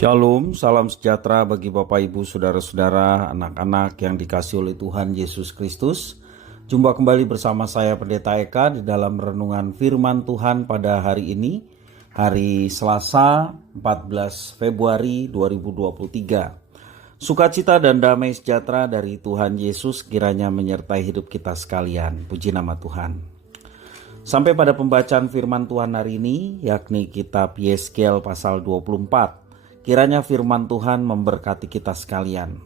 Shalom, salam sejahtera bagi Bapak Ibu Saudara-saudara, anak-anak yang dikasihi oleh Tuhan Yesus Kristus. Jumpa kembali bersama saya Pendeta Eka di dalam renungan firman Tuhan pada hari ini, hari Selasa 14 Februari 2023. Sukacita dan damai sejahtera dari Tuhan Yesus kiranya menyertai hidup kita sekalian. Puji nama Tuhan. Sampai pada pembacaan firman Tuhan hari ini, yakni kitab Yeskel pasal 24. Kiranya firman Tuhan memberkati kita sekalian.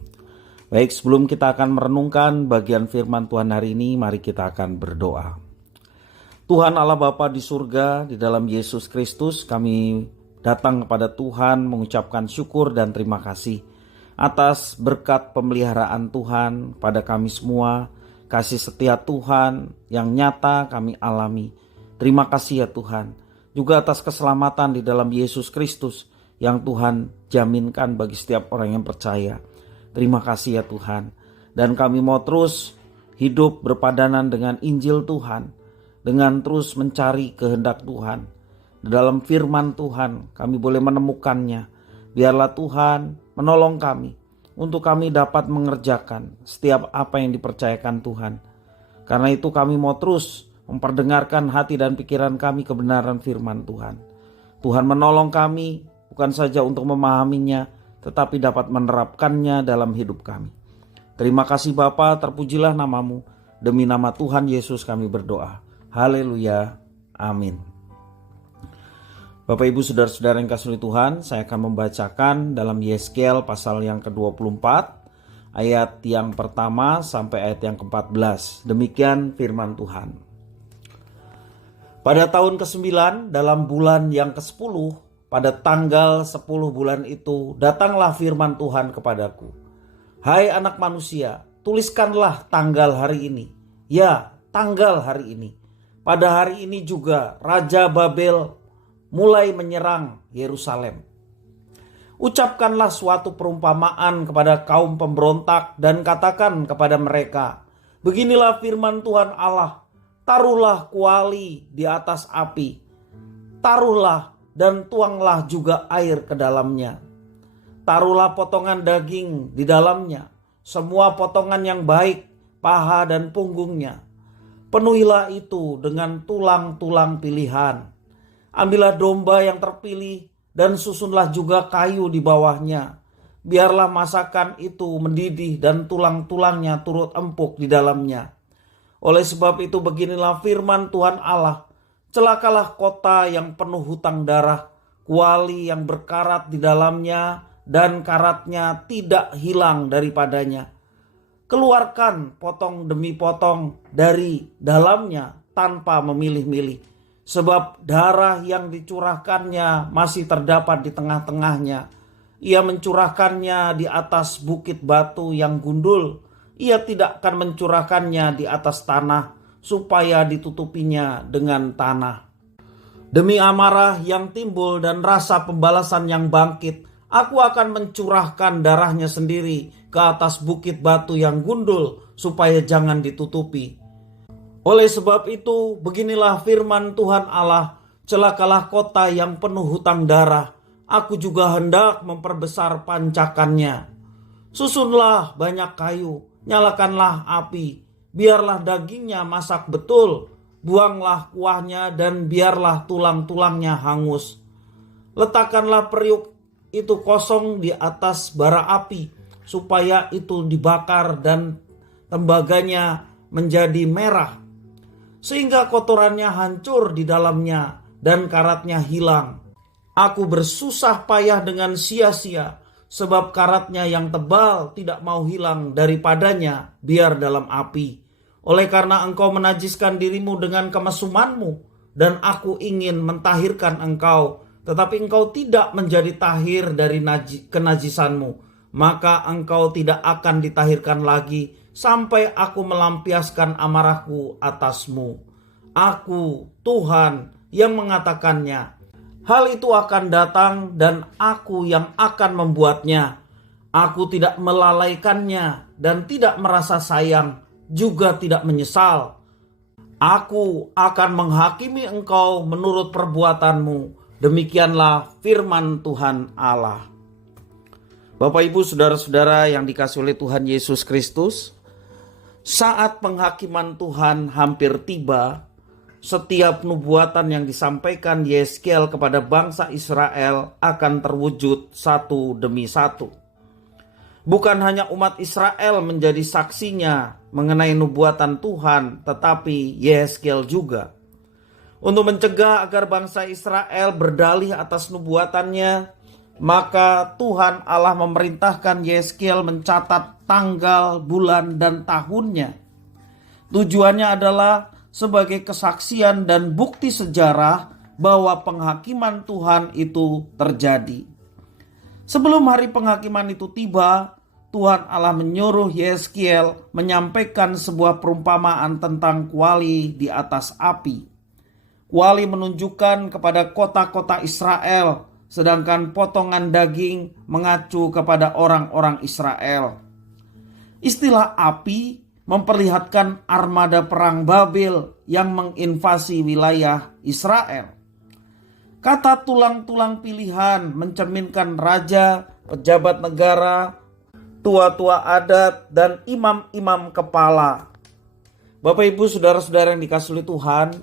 Baik, sebelum kita akan merenungkan bagian firman Tuhan hari ini, mari kita akan berdoa. Tuhan Allah Bapa di surga, di dalam Yesus Kristus, kami datang kepada Tuhan mengucapkan syukur dan terima kasih atas berkat pemeliharaan Tuhan pada kami semua, kasih setia Tuhan yang nyata kami alami. Terima kasih ya Tuhan, juga atas keselamatan di dalam Yesus Kristus yang Tuhan jaminkan bagi setiap orang yang percaya. Terima kasih ya Tuhan. Dan kami mau terus hidup berpadanan dengan Injil Tuhan, dengan terus mencari kehendak Tuhan. Di dalam firman Tuhan kami boleh menemukannya. Biarlah Tuhan menolong kami untuk kami dapat mengerjakan setiap apa yang dipercayakan Tuhan. Karena itu kami mau terus memperdengarkan hati dan pikiran kami kebenaran firman Tuhan. Tuhan menolong kami bukan saja untuk memahaminya, tetapi dapat menerapkannya dalam hidup kami. Terima kasih Bapa, terpujilah namamu. Demi nama Tuhan Yesus kami berdoa. Haleluya. Amin. Bapak Ibu Saudara-saudara yang kasih Tuhan, saya akan membacakan dalam Yeskel pasal yang ke-24, ayat yang pertama sampai ayat yang ke-14. Demikian firman Tuhan. Pada tahun ke-9 dalam bulan yang ke-10, pada tanggal 10 bulan itu datanglah firman Tuhan kepadaku. Hai anak manusia, tuliskanlah tanggal hari ini. Ya, tanggal hari ini. Pada hari ini juga Raja Babel mulai menyerang Yerusalem. Ucapkanlah suatu perumpamaan kepada kaum pemberontak dan katakan kepada mereka, beginilah firman Tuhan Allah, taruhlah kuali di atas api, taruhlah dan tuanglah juga air ke dalamnya. Taruhlah potongan daging di dalamnya, semua potongan yang baik, paha dan punggungnya. Penuhilah itu dengan tulang-tulang pilihan. Ambillah domba yang terpilih dan susunlah juga kayu di bawahnya. Biarlah masakan itu mendidih dan tulang-tulangnya turut empuk di dalamnya. Oleh sebab itu beginilah firman Tuhan Allah, celakalah kota yang penuh hutang darah, kuali yang berkarat di dalamnya dan karatnya tidak hilang daripadanya. Keluarkan potong demi potong dari dalamnya tanpa memilih-milih, sebab darah yang dicurahkannya masih terdapat di tengah-tengahnya. Ia mencurahkannya di atas bukit batu yang gundul, ia tidak akan mencurahkannya di atas tanah, supaya ditutupinya dengan tanah. Demi amarah yang timbul dan rasa pembalasan yang bangkit, aku akan mencurahkan darahnya sendiri ke atas bukit batu yang gundul, supaya jangan ditutupi. Oleh sebab itu, beginilah firman Tuhan Allah, celakalah kota yang penuh hutang darah, aku juga hendak memperbesar pancakannya. Susunlah banyak kayu, nyalakanlah api, biarlah dagingnya masak betul, buanglah kuahnya dan biarlah tulang-tulangnya hangus. Letakkanlah periuk itu kosong di atas bara api, supaya itu dibakar dan tembaganya menjadi merah, sehingga kotorannya hancur di dalamnya dan karatnya hilang. Aku bersusah payah dengan sia-sia, sebab karatnya yang tebal tidak mau hilang daripadanya biar dalam api. Oleh karena engkau menajiskan dirimu dengan kemesumanmu, dan aku ingin mentahirkan engkau, tetapi engkau tidak menjadi tahir dari kenajisanmu, maka engkau tidak akan ditahirkan lagi sampai aku melampiaskan amarahku atasmu. Aku, Tuhan, yang mengatakannya. Hal itu akan datang dan aku yang akan membuatnya. Aku tidak melalaikannya dan tidak merasa sayang, juga tidak menyesal. Aku akan menghakimi engkau menurut perbuatanmu. Demikianlah firman Tuhan Allah. Bapak, Ibu, saudara-saudara yang dikasihi oleh Tuhan Yesus Kristus, saat penghakiman Tuhan hampir tiba, setiap nubuatan yang disampaikan Yeskel kepada bangsa Israel akan terwujud satu demi satu. Bukan hanya umat Israel menjadi saksinya mengenai nubuatan Tuhan, tetapi Yeskel juga. Untuk mencegah agar bangsa Israel berdalih atas nubuatannya, maka Tuhan Allah memerintahkan Yeskel mencatat tanggal, bulan, dan tahunnya. Tujuannya adalah sebagai kesaksian dan bukti sejarah bahwa penghakiman Tuhan itu terjadi. Sebelum hari penghakiman itu tiba, Tuhan Allah menyuruh Yeskel menyampaikan sebuah perumpamaan tentang kuali di atas api. Kuali menunjukkan kepada kota-kota Israel, sedangkan potongan daging mengacu kepada orang-orang Israel. Istilah api memperlihatkan armada perang Babel yang menginvasi wilayah Israel. Kata tulang-tulang pilihan mencerminkan raja, pejabat negara, tua-tua adat, dan imam-imam kepala. Bapak, Ibu, saudara-saudara yang dikasihi Tuhan,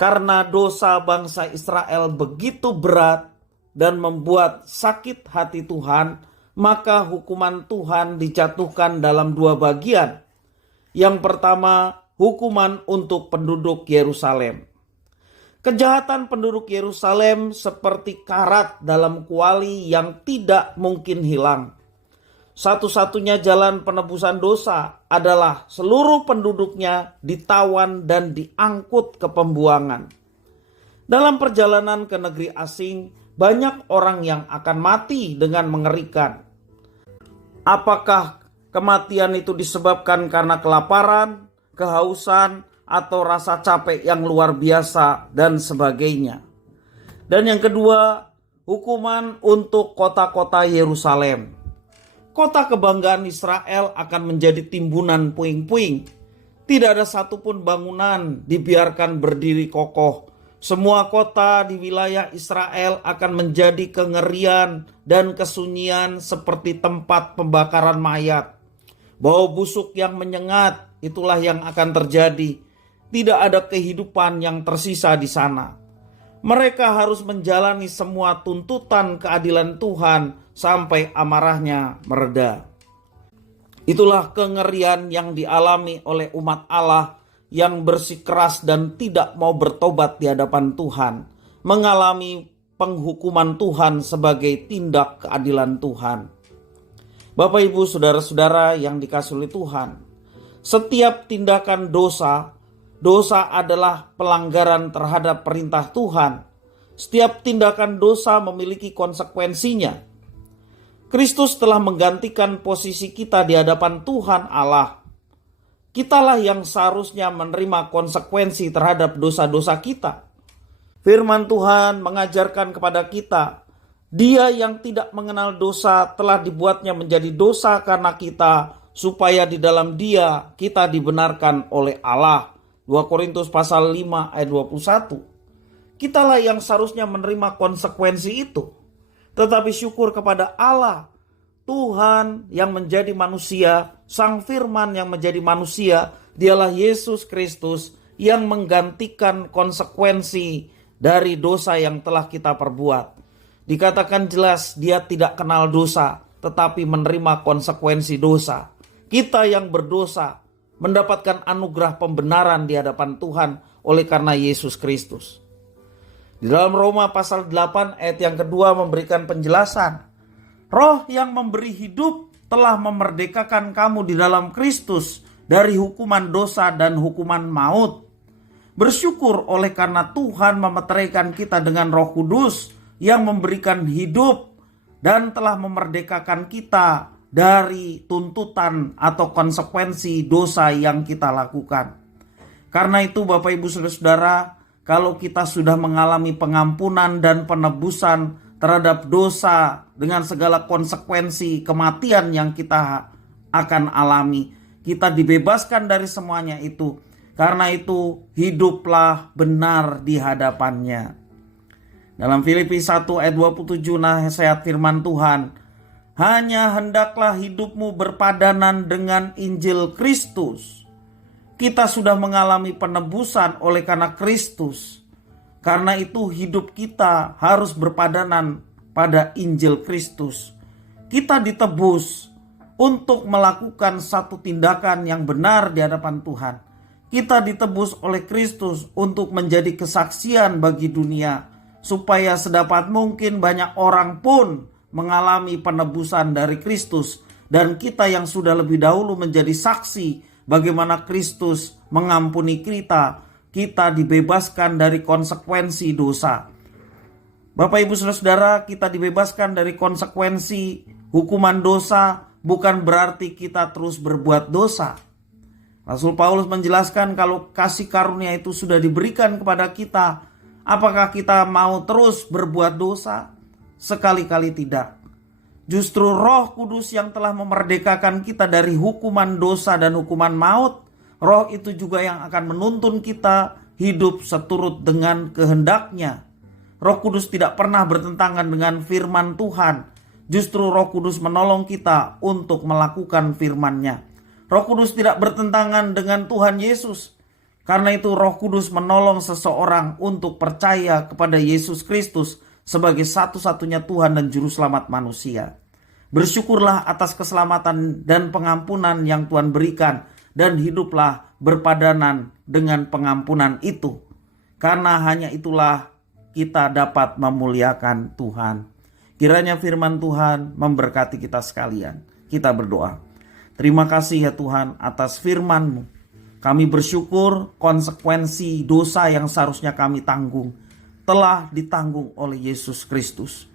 karena dosa bangsa Israel begitu berat dan membuat sakit hati Tuhan, maka hukuman Tuhan dijatuhkan dalam dua bagian. Yang pertama, hukuman untuk penduduk Yerusalem. Kejahatan penduduk Yerusalem seperti karat dalam kuali yang tidak mungkin hilang. Satu-satunya jalan penebusan dosa adalah seluruh penduduknya ditawan dan diangkut ke pembuangan. Dalam perjalanan ke negeri asing, banyak orang yang akan mati dengan mengerikan. Apakah kematian itu disebabkan karena kelaparan, kehausan, atau rasa capek yang luar biasa, dan sebagainya. Dan yang kedua, hukuman untuk kota-kota Yerusalem. Kota kebanggaan Israel akan menjadi timbunan puing-puing. Tidak ada satupun bangunan dibiarkan berdiri kokoh. Semua kota di wilayah Israel akan menjadi kengerian dan kesunyian seperti tempat pembakaran mayat. Bau busuk yang menyengat, itulah yang akan terjadi. Tidak ada kehidupan yang tersisa di sana. Mereka harus menjalani semua tuntutan keadilan Tuhan sampai amarahnya mereda. Itulah kengerian yang dialami oleh umat Allah yang bersikeras dan tidak mau bertobat di hadapan Tuhan, mengalami penghukuman Tuhan sebagai tindak keadilan Tuhan. Bapak, Ibu, saudara-saudara yang dikasihi oleh Tuhan, setiap tindakan dosa adalah pelanggaran terhadap perintah Tuhan. Setiap tindakan dosa memiliki konsekuensinya. Kristus telah menggantikan posisi kita di hadapan Tuhan Allah. Kitalah yang seharusnya menerima konsekuensi terhadap dosa-dosa kita. Firman Tuhan mengajarkan kepada kita, Dia yang tidak mengenal dosa telah dibuatnya menjadi dosa karena kita, supaya di dalam Dia kita dibenarkan oleh Allah. 2 Korintus pasal 5 ayat 21. Kitalah yang seharusnya menerima konsekuensi itu. Tetapi syukur kepada Allah, Tuhan yang menjadi manusia, Sang Firman yang menjadi manusia, Dialah Yesus Kristus yang menggantikan konsekuensi dari dosa yang telah kita perbuat. Dikatakan jelas, Dia tidak kenal dosa, tetapi menerima konsekuensi dosa. Kita yang berdosa mendapatkan anugerah pembenaran di hadapan Tuhan oleh karena Yesus Kristus. Di dalam Roma pasal 8 ayat yang kedua memberikan penjelasan. Roh yang memberi hidup telah memerdekakan kamu di dalam Kristus dari hukuman dosa dan hukuman maut. Bersyukur oleh karena Tuhan memeteraikan kita dengan Roh Kudus yang memberikan hidup dan telah memerdekakan kita dari tuntutan atau konsekuensi dosa yang kita lakukan. Karena itu Bapak, Ibu, Saudara-saudara, kalau kita sudah mengalami pengampunan dan penebusan terhadap dosa dengan segala konsekuensi kematian yang kita akan alami, kita dibebaskan dari semuanya itu. Karena itu hiduplah benar di hadapannya. Dalam Filipi 1 ayat 27 nasihat firman Tuhan, Hanya hendaklah hidupmu berpadanan dengan Injil Kristus. Kita sudah mengalami penebusan oleh karena Kristus. Karena itu hidup kita harus berpadanan pada Injil Kristus. Kita ditebus untuk melakukan satu tindakan yang benar di hadapan Tuhan. Kita ditebus oleh Kristus untuk menjadi kesaksian bagi dunia, supaya sedapat mungkin banyak orang pun mengalami penebusan dari Kristus, dan kita yang sudah lebih dahulu menjadi saksi bagaimana Kristus mengampuni kita dibebaskan dari konsekuensi dosa. Bapak Ibu Saudara-saudara, kita dibebaskan dari konsekuensi hukuman dosa bukan berarti kita terus berbuat dosa. Rasul Paulus menjelaskan kalau kasih karunia itu sudah diberikan kepada kita, apakah kita mau terus berbuat dosa? Sekali-kali tidak. Justru Roh Kudus yang telah memerdekakan kita dari hukuman dosa dan hukuman maut, Roh itu juga yang akan menuntun kita hidup seturut dengan kehendaknya. Roh Kudus tidak pernah bertentangan dengan firman Tuhan. Justru Roh Kudus menolong kita untuk melakukan firman-Nya. Roh Kudus tidak bertentangan dengan Tuhan Yesus. Karena itu Roh Kudus menolong seseorang untuk percaya kepada Yesus Kristus sebagai satu-satunya Tuhan dan Juru Selamat manusia. Bersyukurlah atas keselamatan dan pengampunan yang Tuhan berikan, dan hiduplah berpadanan dengan pengampunan itu. Karena hanya itulah kita dapat memuliakan Tuhan. Kiranya firman Tuhan memberkati kita sekalian. Kita berdoa. Terima kasih ya Tuhan atas firman-Mu. Kami bersyukur konsekuensi dosa yang seharusnya kami tanggung telah ditanggung oleh Yesus Kristus.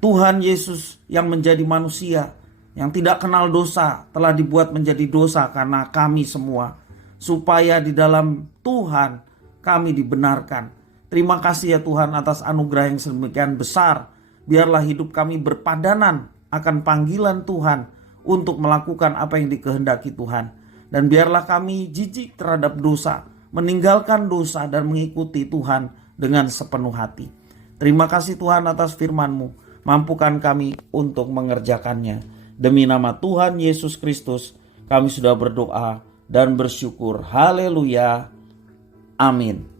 Tuhan Yesus yang menjadi manusia, yang tidak kenal dosa, telah dibuat menjadi dosa karena kami semua, supaya di dalam Tuhan kami dibenarkan. Terima kasih ya Tuhan atas anugerah yang sedemikian besar. Biarlah hidup kami berpadanan akan panggilan Tuhan untuk melakukan apa yang dikehendaki Tuhan. Dan biarlah kami jijik terhadap dosa, meninggalkan dosa dan mengikuti Tuhan dengan sepenuh hati. Terima kasih Tuhan atas firman-Mu. Mampukan kami untuk mengerjakannya. Demi nama Tuhan Yesus Kristus kami sudah berdoa dan bersyukur. Haleluya. Amin.